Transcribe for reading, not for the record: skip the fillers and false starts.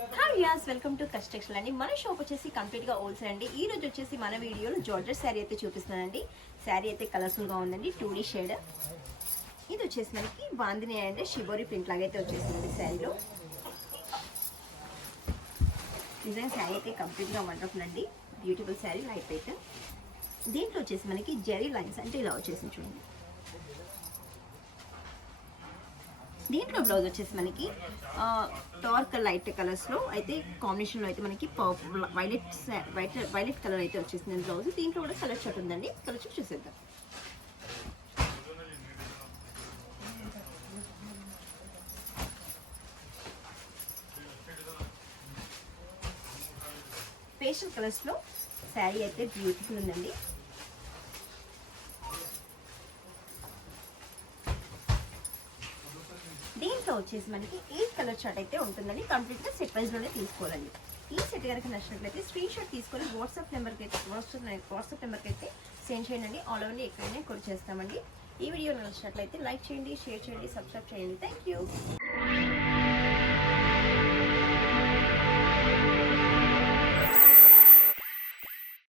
Hi as welcome to కస్టెక్షన్ అండి. మన shop వచ్చేసి కంప్లీట్గా హోల్సేల్ అండి. ఈ రోజు వచ్చేసి మన వీడియోలో జార్జెట్ శారీ అయితే చూపిస్తున్నానండి. శారీ అయితే కలర్ఫుల్గా ఉందండి, 2D షేడ్. ఇది వచ్చేసి మనకి బాందిని అండ్ షిబోరి ప్రింట్ లాగా అయితే వచ్చేసింది శారీలో. నిజంగా శారీ అయితే కంప్లీట్గా వండర్ఫుల్ అండి, బ్యూటిఫుల్ శారీ లైట్ వెయిట్. దీంట్లో వచ్చేసి మనకి జెరీ లైన్స్ అంటే ఇలా వచ్చేసింది చూడండి. దీంట్లో బ్లౌజ్ వచ్చేసి మనకి డార్క్ లైట్ కలర్స్లో అయితే కాంబినేషన్లో అయితే మనకి వైలెట్ కలర్ అయితే వచ్చేసింది బ్లౌజ్. దీంట్లో కూడా కలర్ షర్ట్ ఉందండి, కలర్ షర్ట్ చూసేద్దాం. పేస్టల్ కలర్స్లో శారీ అయితే బ్యూటిఫుల్ ఉందండి. దీంట్లో వచ్చేసి మనకి 8 కలర్ చార్ట్ అయితే ఉంటుందండి. కంప్లీట్గా సెట్ వైజ్లోనే తీసుకోవాలండి. ఈ సెట్ కనుక నచ్చినట్లయితే స్క్రీన్ షాట్ తీసుకొని వాట్సాప్ నెంబర్కి అయితే సెండ్ చేయండి. ఆల్ ఓవర్ని ఎక్కడైనా కొరి చేస్తామండి. ఈ వీడియో నచ్చినట్లయితే లైక్ చేయండి, షేర్ చేయండి, సబ్స్క్రైబ్ చేయండి. Thank you.